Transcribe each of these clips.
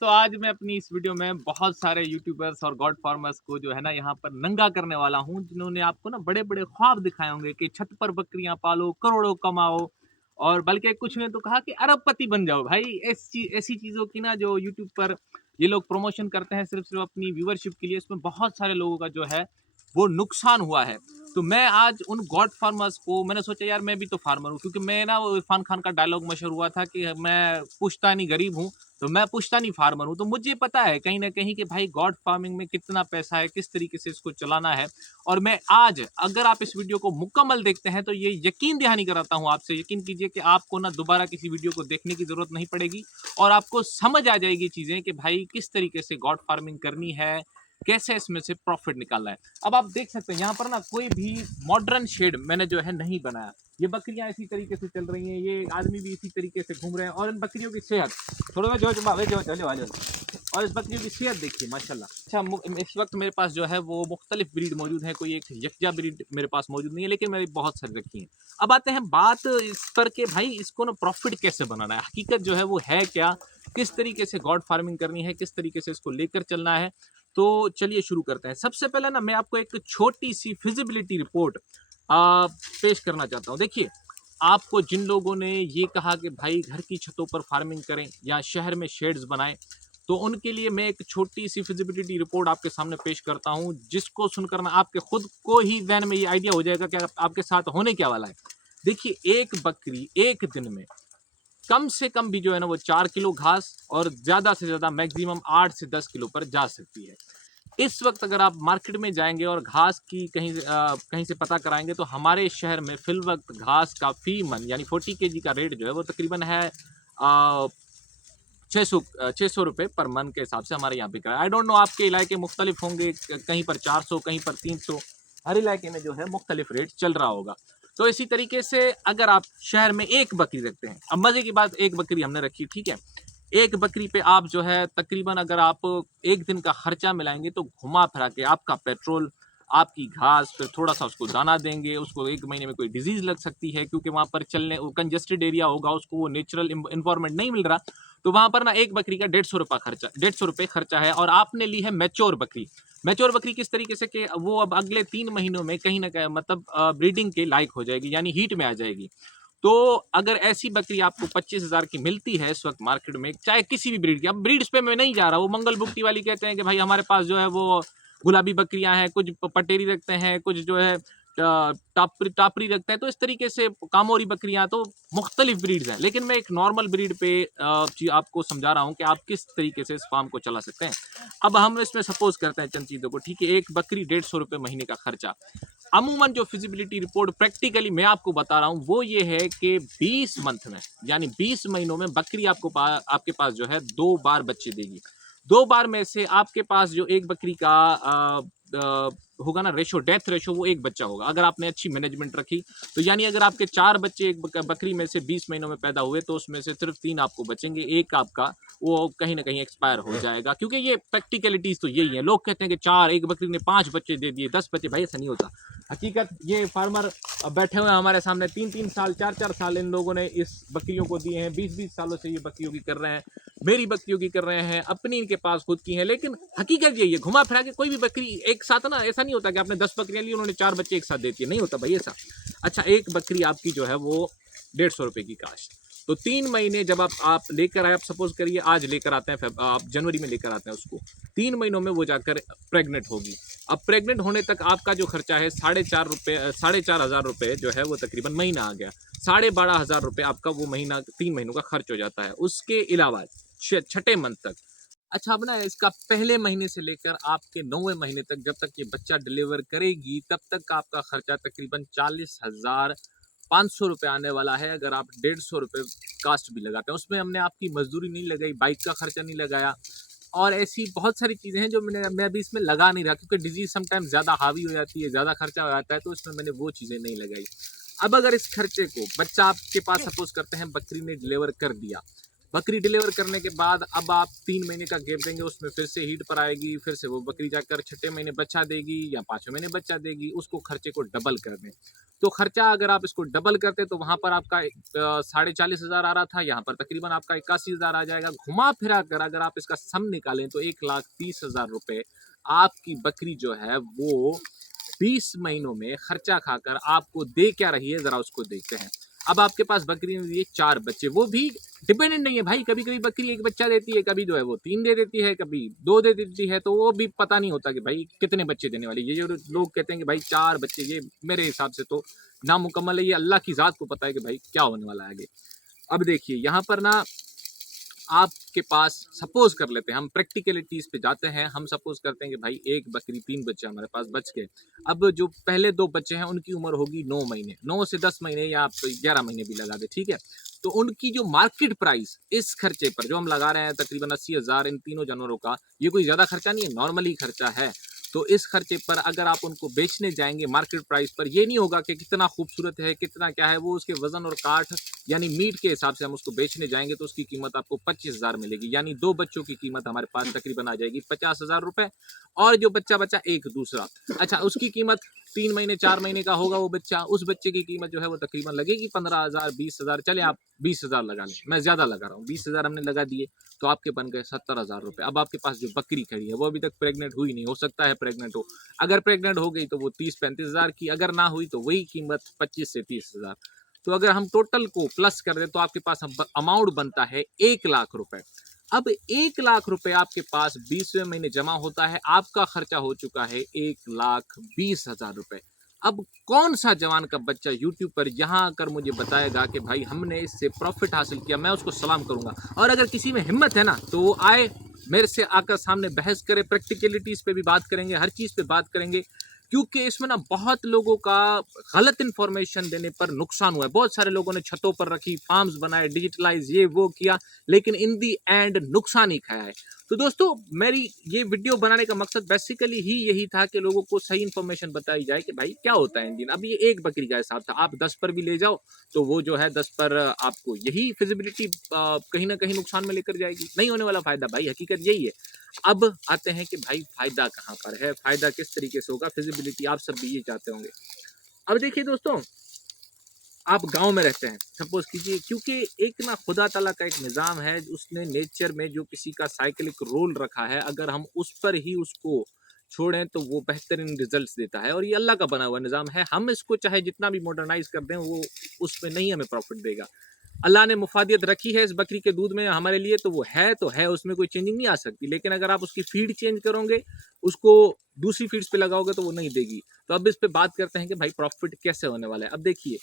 दोस्तों, आज मैं अपनी इस वीडियो में बहुत सारे यूट्यूबर्स और गॉड फार्मर्स को जो है ना यहाँ पर नंगा करने वाला हूँ, जिन्होंने आपको ना बड़े-बड़े ख्वाब दिखाए होंगे कि छत पर बकरियां पालो, करोड़ों कमाओ और बल्कि कुछ ने तो कहा कि अरबपति बन जाओ। भाई ऐसी चीज़ों की ना जो यूट्यूब पर ये लोग प्रमोशन करते हैं सिर्फ अपनी व्यूअरशिप के लिए, इसमें बहुत सारे लोगों का जो है वो नुकसान हुआ है। तो मैं आज उन गॉड फार्मर्स को मैंने सोचा यार मैं भी तो फार्मर हूँ, क्योंकि मैं ना वो इरफान खान का डायलॉग मशहूर हुआ था कि मैं पुश्तैनी गरीब हूँ, तो मैं पुश्तैनी फार्मर हूँ। तो मुझे पता है कहीं न कहीं कि भाई गॉड फार्मिंग में कितना पैसा है, किस तरीके से इसको चलाना है। और मैं आज अगर आप इस वीडियो को मुकम्मल देखते हैं तो ये यकीन दहानी कराता हूँ आपसे, यकीन कीजिए कि आपको ना दोबारा किसी वीडियो को देखने की ज़रूरत नहीं पड़ेगी और आपको समझ आ जाएगी चीज़ें कि भाई किस तरीके से गॉड फार्मिंग करनी है, कैसे इसमें से प्रॉफिट निकालना है। अब आप देख सकते हैं यहाँ पर ना कोई भी मॉडर्न शेड मैंने जो है नहीं बनाया। ये बकरियां इसी तरीके से चल रही हैं, ये आदमी भी इसी तरीके से घूम रहे हैं और इन बकरियों की सेहत थोड़ा जो चले वाले और इस बकरियों की सेहत देखिए माशाल्लाह। अच्छा, इस वक्त मेरे पास जो है वो मुख्तलिफ ब्रीड मौजूद है, कोई एक यकजा ब्रीड मेरे पास मौजूद नहीं है, लेकिन मैंने बहुत सारी रखी हैं। अब आते हैं बात इस पर कि भाई इसको ना प्रॉफिट कैसे बनाना है, हकीकत जो है वो है क्या, किस तरीके से गॉड फार्मिंग करनी है, किस तरीके से इसको लेकर चलना है। तो चलिए शुरू करते हैं। सबसे पहले ना मैं आपको एक छोटी सी फिजिबिलिटी रिपोर्ट पेश करना चाहता हूँ। देखिए, आपको जिन लोगों ने ये कहा कि भाई घर की छतों पर फार्मिंग करें या शहर में शेड्स बनाएं, तो उनके लिए मैं एक छोटी सी फिजिबिलिटी रिपोर्ट आपके सामने पेश करता हूं, जिसको सुनकर ना आपके खुद को ही ज़हन में ये आइडिया हो जाएगा कि आपके साथ होने क्या वाला है। देखिए, एक बकरी एक दिन में कम से कम भी जो है ना वो 4 किलो घास और ज़्यादा से ज़्यादा मैक्सिमम 8 से 10 किलो पर जा सकती है। इस वक्त अगर आप मार्केट में जाएंगे और घास की कहीं से पता कराएंगे तो हमारे शहर में फिल वक्त घास का फी मन यानी 40 kg का रेट जो है वो तकरीबन है 600 रुपये पर मन के हिसाब से हमारे यहाँ पे करा। आई डोंट नो आपके इलाके मुख्तलिफ होंगे, कहीं पर 400, कहीं पर 300, हर इलाके में जो है मुख्तलिफ रेट चल रहा होगा। तो इसी तरीके से अगर आप शहर में एक बकरी रखते हैं, अब मजे की बात, एक बकरी हमने रखी, ठीक है, एक बकरी पे आप जो है तकरीबन अगर आप एक दिन का खर्चा मिलाएंगे तो घुमा फिरा के आपका पेट्रोल, आपकी घास, फिर थोड़ा सा उसको दाना देंगे, उसको एक महीने में कोई डिजीज लग सकती है क्योंकि वहां पर चलने कंजेस्टेड एरिया होगा, उसको वो नेचुरल इन्वायरमेंट नहीं मिल रहा, तो वहां पर ना एक बकरी का 150 रुपये खर्चा है। और आपने ली है मैच्योर बकरी। मैच्योर बकरी किस तरीके से कि वो अब अगले 3 महीनों में कहीं ना कहीं मतलब ब्रीडिंग के लायक हो जाएगी, यानी हीट में आ जाएगी। तो अगर ऐसी बकरी आपको 25,000 की मिलती है इस वक्त मार्केट में, चाहे किसी भी ब्रीड की, अब ब्रीड्स पे मैं नहीं जा रहा, वो मंगल बुकटी वाली कहते हैं कि भाई हमारे पास जो है वो गुलाबी बकरियां हैं, कुछ पटेरी रखते हैं, कुछ जो है टापरी रखते हैं, तो इस तरीके से कामोरी बकरियां, तो मुख्तलिफ ब्रीड्स हैं। लेकिन मैं एक नॉर्मल ब्रीड पे आपको समझा रहा हूँ कि आप किस तरीके से इस फार्म को चला सकते हैं। अब हम इसमें सपोज करते हैं चंद चीज़ों को, ठीक है, एक बकरी 150 रुपये महीने का खर्चा। अमूमन जो फिजिबिलिटी रिपोर्ट प्रैक्टिकली मैं आपको बता रहा हूँ वो ये है कि 20 मंथ में यानी 20 महीनों में बकरी आपके पास जो है 2 बार बच्चे देगी। 2 बार में से आपके पास जो एक बकरी का होगा ना रेशो, डेथ रेशो, वो एक बच्चा होगा अगर आपने अच्छी मैनेजमेंट रखी। तो यानी अगर आपके 4 बच्चे एक बकरी में से 20 महीनों में पैदा हुए तो उसमें से सिर्फ 3 आपको बचेंगे, एक आपका वो कहीं ना कहीं एक्सपायर हो जाएगा। क्योंकि ये प्रैक्टिकलिटीज तो यही है। लोग कहते हैं कि एक बकरी ने 5 बच्चे दे दिए, 10 बच्चे, भाई ऐसा नहीं होता। हकीकत ये फार्मर बैठे हुए हैं हमारे सामने, 3-3 साल 4-4 साल इन लोगों ने इस बकरियों को दिए हैं, 20-20 सालों से ये बकरियों की कर रहे हैं, मेरी बकरियों की कर रहे हैं, अपनी इनके पास खुद की है। लेकिन हकीकत यही है, घुमा फिरा के कोई भी बकरी एक साथ ना, ऐसा नहीं होता कि आपने 10 बकरियां ली, उन्होंने 4 बच्चे एक साथ देती है, नहीं होता भाई ऐसा। अच्छा, एक बकरी आपकी जो है वो 150 रुपये की काश्त, तो 3 महीने जब आप लेकर आए, आप सपोज करिए आज लेकर आते हैं, आप जनवरी में लेकर आते हैं उसको, 3 महीनों में वो जाकर प्रेग्नेंट होगी। अब प्रेग्नेंट होने तक आपका जो खर्चा है 4,500 रुपये जो है वो तकरीबन महीना आ गया, 12,500 रुपये आपका वो महीना 3 महीनों का खर्च हो जाता है। उसके अलावा छठे मंथ तक, अच्छा अब ना इसका पहले महीने से लेकर आपके 9वें महीने तक, जब तक ये बच्चा डिलीवर करेगी तब तक का आपका खर्चा तकरीबन 40,500 रुपये आने वाला है। अगर आप 150 रुपये कास्ट भी लगाते हैं, उसमें हमने आपकी मजदूरी नहीं लगाई, बाइक का खर्चा नहीं लगाया, और ऐसी बहुत सारी चीज़ें हैं जो मैं अभी इसमें लगा नहीं रहा, क्योंकि डिजीज समटाइम ज़्यादा हावी हो जाती है, ज़्यादा खर्चा हो जाता है, तो इसमें मैंने वो चीज़ें नहीं लगाई। अब अगर इस खर्चे को, बच्चा आपके पास सपोज करते हैं बकरी ने डिलीवर कर दिया, बकरी डिलीवर करने के बाद अब आप 3 महीने का गैप देंगे, उसमें फिर से हीट पर आएगी, फिर से वो बकरी जाकर 6ठे महीने बच्चा देगी या 5वें महीने बच्चा देगी, उसको खर्चे को डबल कर दें। तो खर्चा अगर आप इसको डबल करते तो वहाँ पर आपका 40,500 आ रहा था, यहाँ पर तकरीबन आपका 81,000 आ जाएगा। घुमा फिरा कर अगर आप इसका सम निकालें तो 1,30,000 रुपये आपकी बकरी जो है वो 20 महीनों में खर्चा खाकर आपको दे क्या रही है, जरा उसको देखते हैं। अब आपके पास बकरी ने दिए 4 बच्चे, वो भी डिपेंडेंट नहीं है भाई, कभी कभी बकरी 1 बच्चा देती है, कभी जो है वो 3 दे देती है, कभी 2 दे देती है, तो वो भी पता नहीं होता कि भाई कितने बच्चे देने वाली। ये जो लोग कहते हैं कि भाई 4 बच्चे, ये मेरे हिसाब से तो नामुकम्मल है, ये अल्लाह की ज़ात को पता है कि भाई क्या होने वाला है आगे। अब देखिए यहाँ पर ना आपके पास सपोज कर लेते हैं, हम प्रैक्टिकलिटीज पे जाते हैं, हम सपोज करते हैं कि भाई 1 बकरी 3 बच्चे हमारे पास बच गए। अब जो पहले 2 बच्चे हैं उनकी उम्र होगी 9 महीने, 9 से 10 महीने या आप 11 महीने भी लगा दे, ठीक है। तो उनकी जो मार्केट प्राइस इस खर्चे पर जो हम लगा रहे हैं तकरीबन 80,000 इन तीनों जानवरों का, ये कोई ज़्यादा खर्चा नहीं है, नॉर्मली खर्चा है। तो इस खर्चे पर अगर आप उनको बेचने जाएंगे मार्केट प्राइस पर, ये नहीं होगा कि कितना खूबसूरत है कितना क्या है, वो उसके वजन और काट यानी मीट के हिसाब से हम उसको बेचने जाएंगे तो उसकी कीमत आपको 25,000 मिलेगी, यानी 2 बच्चों की कीमत हमारे पास तकरीबन आ जाएगी 50,000 रुपए। और जो बच्चा बचा एक दूसरा, अच्छा उसकी कीमत 3 महीने 4 महीने का होगा वो बच्चा, उस बच्चे की कीमत जो है वो तकरीबन लगेगी 15,000 20,000, चले आप 20,000 लगा लें, मैं ज्यादा लगा रहा हूँ, 20,000 हमने लगा दिए तो आपके बन गए 70,000 रुपए। अब आपके पास जो बकरी खड़ी है वो अभी तक प्रेग्नेंट हुई नहीं, हो सकता है प्रेग्नेंट हो, अगर प्रेग्नेंट हो गई तो वो 30-35,000 की, अगर ना हुई तो वही कीमत 25 से 30,000। तो अगर हम टोटल को प्लस कर दें तो आपके पास अमाउंट बनता है 1,00,000 रुपए। अब 1,00,000 रुपए आपके पास 20वें महीने जमा होता है, आपका खर्चा हो चुका है 1,20,000 रुपए। अब कौन सा जवान का बच्चा यूट्यूब पर यहाँ आकर मुझे बताएगा कि भाई हमने इससे प्रॉफिट हासिल किया, मैं उसको सलाम करूंगा। और अगर किसी में हिम्मत है ना तो वो आए मेरे से आकर सामने बहस करे, प्रैक्टिकलिटीज पे भी बात करेंगे, हर चीज पे बात करेंगे, क्योंकि इसमें ना बहुत लोगों का गलत इन्फॉर्मेशन देने पर नुकसान हुआ है। बहुत सारे लोगों ने छतों पर रखी, फार्म्स बनाए, डिजिटलाइज ये वो किया, लेकिन इन दी एंड नुकसान ही खाया है। तो दोस्तों मेरी ये वीडियो बनाने का मकसद बेसिकली ही यही था कि लोगों को सही इन्फॉर्मेशन बताई जाए कि भाई क्या होता है इंडियन। अब ये 1 बकरी का हिसाब था, आप 10 पर भी ले जाओ तो वो जो है 10 पर आपको यही फिजिबिलिटी कहीं ना कहीं नुकसान में लेकर जाएगी, नहीं होने वाला फायदा, भाई हकीकत यही है। अब आते हैं कि भाई फायदा कहाँ पर है, फायदा किस तरीके से होगा, फिजिबिलिटी आप सब भी ये चाहते होंगे। अब देखिए दोस्तों, आप गांव में रहते हैं सपोज कीजिए, क्योंकि एक ना खुदा ताला का एक निज़ाम है, उसने नेचर में जो किसी का साइकिलिक रोल रखा है, अगर हम उस पर ही उसको छोड़ें तो वो बेहतरीन रिजल्ट्स देता है, और ये अल्लाह का बना हुआ निज़ाम है। हम इसको चाहे जितना भी मॉडर्नाइज कर दें वो उसमें नहीं हमें प्रॉफिट देगा। अल्लाह ने मुफादियत रखी है इस बकरी के दूध में हमारे लिए, तो है, उसमें कोई चेंजिंग नहीं आ सकती। लेकिन अगर आप उसकी फीड चेंज करोगे, उसको दूसरी फीड्स पे लगाओगे तो वो नहीं देगी। तो अब इस पे बात करते हैं कि भाई प्रॉफिट कैसे होने वाला है। अब देखिए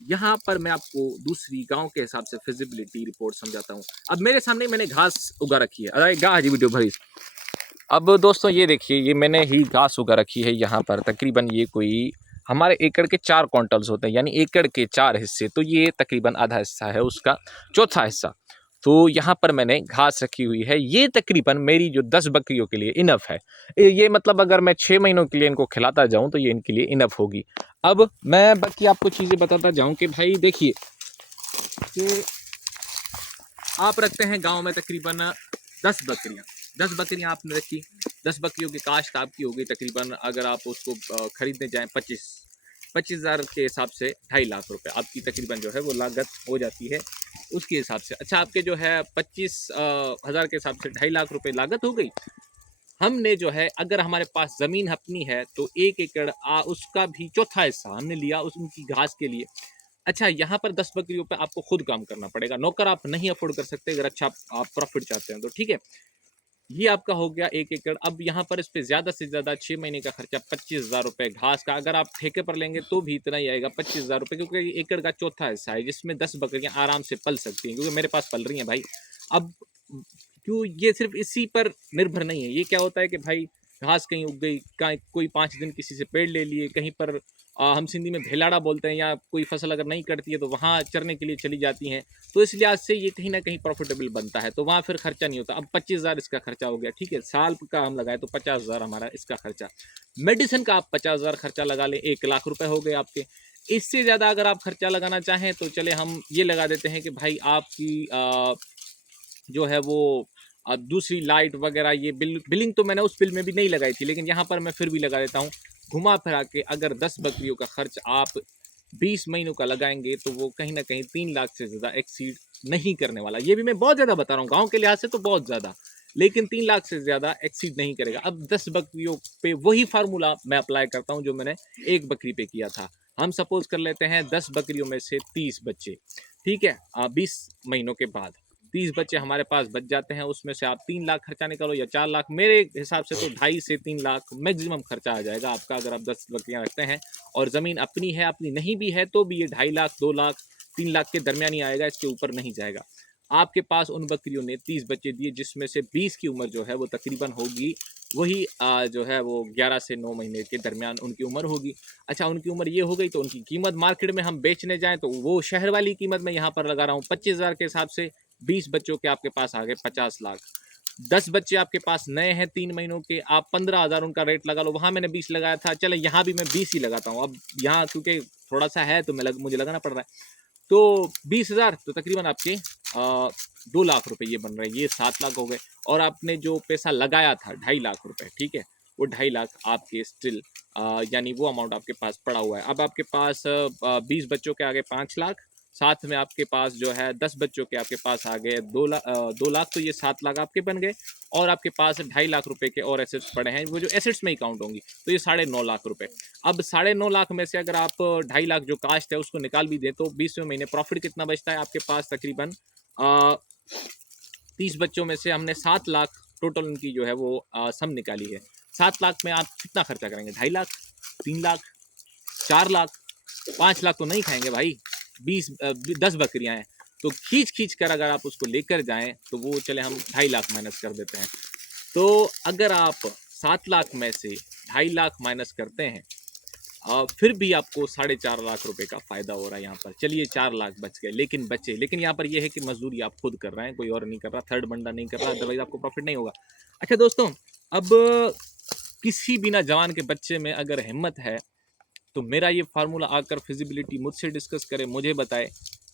यहाँ पर मैं आपको दूसरी गांव के हिसाब से फिजिबिलिटी रिपोर्ट समझाता हूँ। अब मेरे सामने मैंने घास उगा रखी है, अरे गा जी वीडियो भरी। अब दोस्तों ये देखिए, ये मैंने ही घास उगा रखी है यहाँ पर, तकरीबन ये कोई हमारे एकड़ के 4 क्विंटल्स होते हैं, यानी एकड़ के 4 हिस्से, तो ये तकरीबन आधा हिस्सा है उसका, चौथा हिस्सा। तो यहाँ पर मैंने घास रखी हुई है, ये तकरीबन मेरी जो 10 बकरियों के लिए इनफ है। ये मतलब अगर मैं 6 महीनों के लिए इनको खिलाता जाऊँ तो ये इनके लिए इनफ होगी। अब मैं बाकी आपको चीज़ें बताता जाऊँ कि भाई देखिए कि आप रखते हैं गाँव में तकरीबन 10 बकरियाँ, 10 बकरियाँ आपने रखी, 10 बकरियों की काश्त आपकी हो गई तकरीबन, अगर आप उसको खरीदने जाएँ 25,000 के हिसाब से 2.5 लाख रुपए आपकी तकरीबन जो है वो लागत हो जाती है उसके हिसाब से। अच्छा आपके जो है 25,000 के हिसाब से 2.5 लाख रुपए लागत हो गई। हमने जो है अगर हमारे पास ज़मीन अपनी है तो 1 एकड़ उसका भी चौथा हिस्सा हमने लिया उनकी घास के लिए। अच्छा यहाँ पर 10 बकरियों पे आपको खुद काम करना पड़ेगा, नौकर आप नहीं अफोर्ड कर सकते अगर अच्छा आप प्रॉफिट चाहते हैं तो, ठीक है। ये आपका हो गया 1 एकड़। अब यहाँ पर इस पे ज़्यादा से ज़्यादा 6 महीने का खर्चा 25,000 रुपये घास का, अगर आप ठेके पर लेंगे तो भी इतना ही आएगा 25,000 रुपये, क्योंकि एकड़ का चौथा हिस्सा है जिसमें 10 बकरियाँ आराम से पल सकती हैं, क्योंकि मेरे पास पल रही हैं भाई। अब क्यों ये सिर्फ इसी पर निर्भर नहीं है, ये क्या होता है कि भाई घास कहीं उग गई, कहीं कोई 5 दिन किसी से पेड़ ले लिए, कहीं पर हम सिंधी में भेलाड़ा बोलते हैं, या कोई फसल अगर नहीं कटती है तो वहाँ चरने के लिए चली जाती हैं, तो इस लिहाज से ये कहीं ना कहीं प्रॉफिटेबल बनता है, तो वहाँ फिर खर्चा नहीं होता। अब 25,000 इसका खर्चा हो गया, ठीक है, साल का हम लगाए तो 50,000 हमारा इसका खर्चा। मेडिसिन का आप 50,000 खर्चा लगा लें, 1 लाख रुपए हो गए आपके। इससे ज़्यादा अगर आप खर्चा लगाना चाहें तो चले हम ये लगा देते हैं कि भाई आपकी जो है वो दूसरी लाइट वगैरह ये बिलिंग तो मैंने उस बिल में भी नहीं लगाई थी, लेकिन यहाँ पर मैं फिर भी लगा देता हूँ। घुमा फिरा के अगर 10 बकरियों का खर्च आप 20 महीनों का लगाएंगे तो वो कहीं ना कहीं 3 लाख से ज़्यादा एक्सीड नहीं करने वाला। ये भी मैं बहुत ज़्यादा बता रहा हूँ, गाँव के लिहाज से तो बहुत ज़्यादा, लेकिन 3 लाख से ज़्यादा एक्सीड नहीं करेगा। अब 10 बकरियों पे वही फार्मूला मैं अप्लाई करता हूँ जो मैंने एक बकरी पे किया था। हम सपोज कर लेते हैं 10 बकरियों में से 30 बच्चे, ठीक है, 20 महीनों के बाद 30 बच्चे हमारे पास बच जाते हैं। उसमें से आप 3 लाख खर्चा निकालो या 4 लाख, मेरे हिसाब से तो 2.5 से 3 लाख मैक्सिमम खर्चा आ जाएगा आपका, अगर आप 10 बकरियां रखते हैं और ज़मीन अपनी है, अपनी नहीं भी है तो भी ये 2.5 लाख 2 लाख 3 लाख के दरमियान ही आएगा, इसके ऊपर नहीं जाएगा। आपके पास उन बकरियों ने 30 बच्चे दिए, जिसमें से 20 की उम्र जो है वो तकरीबन होगी वही जो है वो 11 से 9 महीने के दरमियान उनकी उम्र होगी। अच्छा, उनकी उम्र ये हो गई तो उनकी कीमत मार्केट में हम बेचने जाएं तो वो शहर वाली कीमत मैं यहाँ पर लगा रहा हूँ 25,000 के हिसाब से। 20 बच्चों के आपके पास आ गए 50 लाख। 10 बच्चे आपके पास नए हैं 3 महीनों के, आप 15,000 उनका रेट लगा लो। वहाँ मैंने 20 लगाया था, चले यहाँ भी मैं 20 ही लगाता हूँ। अब यहाँ क्योंकि थोड़ा सा है तो मुझे लगाना पड़ रहा है, तो 20,000 तो तकरीबन आपके 2 लाख रुपए ये बन रहे हैं, ये 7 लाख हो गए। और आपने जो पैसा लगाया था 2.5 लाख रुपए, ठीक है, वो 2.5 लाख आपके स्टिल यानी वो अमाउंट आपके पास पड़ा हुआ है। अब आपके पास 20 बच्चों के आगे 5 लाख, साथ में आपके पास जो है 10 बच्चों के आपके पास आ गए 2 लाख, तो ये 7 लाख आपके बन गए। और आपके पास 2.5 लाख रुपए के और एसेट्स पड़े हैं, वो जो एसेट्स में ही काउंट होंगी, तो ये 9.5 लाख रुपए। अब 9.5 लाख में से अगर आप 2.5 लाख जो कास्ट है उसको निकाल भी दें तो 20वें महीने प्रॉफिट कितना बचता है आपके पास? तकरीबन 30 बच्चों में से हमने 7 लाख टोटल उनकी जो है वो सम निकाली है। 7 लाख में आप कितना खर्चा करेंगे? 2.5 लाख, 3 लाख, 4 लाख, 5 लाख तो नहीं खाएंगे भाई। 10 बकरियां हैं तो खींच खींच कर अगर आप उसको लेकर जाएं तो वो चले हम 2.5 लाख माइनस कर देते हैं। तो अगर आप 7 लाख में से 2.5 लाख माइनस करते हैं फिर भी आपको 4.5 लाख रुपए का फायदा हो रहा है यहाँ पर। चलिए 4 लाख बच गए, लेकिन बचे, लेकिन यहाँ पर यह है कि मजदूरी आप खुद कर रहे हैं, कोई और नहीं कर रहा, थर्ड बंदा नहीं कर रहा, अदरवाइज आपको प्रॉफिट नहीं होगा। अच्छा दोस्तों, अब किसी भी ना जवान के बच्चे में अगर हिम्मत है तो मेरा ये फार्मूला आकर फिजिबिलिटी मुझसे डिस्कस करे, मुझे बताए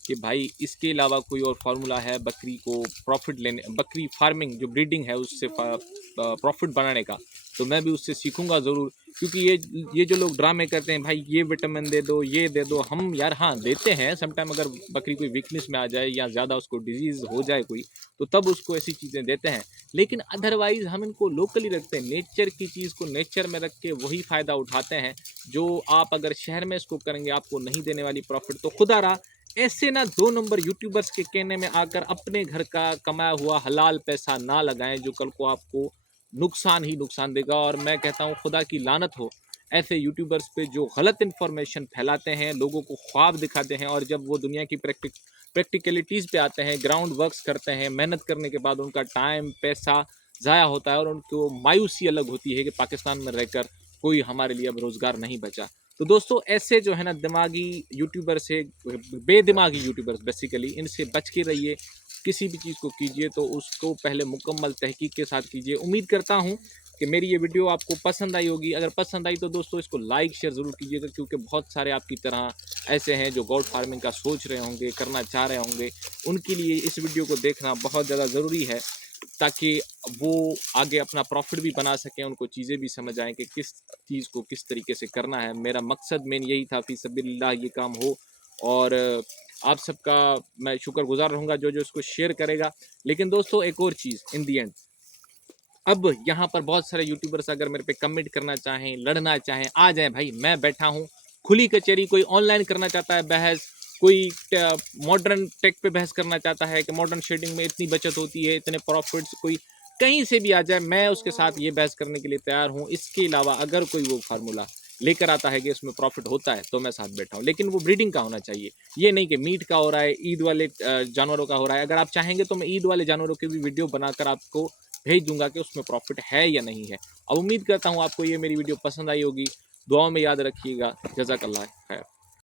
कि भाई इसके अलावा कोई और फार्मूला है बकरी को प्रॉफिट लेने, बकरी फार्मिंग जो ब्रीडिंग है उससे प्रॉफिट बनाने का, तो मैं भी उससे सीखूंगा ज़रूर। क्योंकि ये जो लोग ड्रामे करते हैं भाई ये विटामिन दे दो, ये दे दो, हम यार हाँ देते हैं समटाइम, अगर बकरी कोई वीकनेस में आ जाए या ज़्यादा उसको डिजीज़ हो जाए कोई, तो तब उसको ऐसी चीज़ें देते हैं, लेकिन अदरवाइज़ हम इनको लोकली रखते हैं, नेचर की चीज़ को नेचर में रख के वही फ़ायदा उठाते हैं जो आप अगर शहर में इसको करेंगे आपको नहीं देने वाली प्रॉफिट। तो खुदा रहा ऐसे ना 2 नंबर यूट्यूबर्स के कहने में आकर अपने घर का कमाया हुआ हलाल पैसा ना लगाएं, जो कल को आपको नुकसान ही नुकसान देगा। और मैं कहता हूँ खुदा की लानत हो ऐसे यूट्यूबर्स पे जो गलत इन्फॉर्मेशन फैलाते हैं, लोगों को ख्वाब दिखाते हैं, और जब वो दुनिया की प्रैक्टिकलिटीज़ पे आते हैं, ग्राउंड वर्क्स करते हैं, मेहनत करने के बाद उनका टाइम पैसा ज़ाया होता है और उनको मायूसी अलग होती है कि पाकिस्तान में रहकर कोई हमारे लिए अब रोज़गार नहीं बचा। तो दोस्तों ऐसे जो है ना दिमागी यूट्यूबर से, बेदिमागी यूट्यूबर्स बेसिकली, इनसे बच के रहिए। किसी भी चीज़ को कीजिए तो उसको पहले मुकम्मल तहकीक के साथ कीजिए। उम्मीद करता हूँ कि मेरी ये वीडियो आपको पसंद आई होगी। अगर पसंद आई तो दोस्तों इसको लाइक शेयर ज़रूर कीजिएगा, क्योंकि बहुत सारे आपकी तरह ऐसे हैं जो गॉड फार्मिंग का सोच रहे होंगे, करना चाह रहे होंगे, उनके लिए इस वीडियो को देखना बहुत ज़्यादा ज़रूरी है, ताकि वो आगे अपना प्रॉफिट भी बना सकें, उनको चीज़ें भी समझ आएँ कि किस चीज़ को किस तरीके से करना है। मेरा मकसद मेन यही था फी सबिलिल्लाह ये काम हो, और आप सबका मैं शुक्रगुजार रहूँगा जो जो इसको शेयर करेगा। लेकिन दोस्तों एक और चीज़ इन दी एंड, अब यहाँ पर बहुत सारे यूट्यूबर्स अगर मेरे पे कमेंट करना चाहें, लड़ना चाहें, आ जाएं भाई, मैं बैठा हूँ। खुली कचहरी, कोई ऑनलाइन करना चाहता है बहस, कोई मॉडर्न टेक पे बहस करना चाहता है कि मॉडर्न शेडिंग में इतनी बचत होती है, इतने प्रॉफिट्स, कोई कहीं से भी आ जाए, मैं उसके साथ ये बहस करने के लिए तैयार हूँ। इसके अलावा अगर कोई वो फार्मूला लेकर आता है कि इसमें प्रॉफिट होता है तो मैं साथ बैठा हूँ, लेकिन वो ब्रीडिंग का होना चाहिए। ये नहीं कि मीट का हो रहा है, ईद वाले जानवरों का हो रहा है। अगर आप चाहेंगे तो मैं ईद वाले जानवरों की भी वीडियो बनाकर आपको भेज दूंगा कि उसमें प्रॉफिट है या नहीं है। अब उम्मीद करता हूँ आपको ये मेरी वीडियो पसंद आई होगी। दुआओं में याद रखिएगा। जज़ाकल्लाह खैर।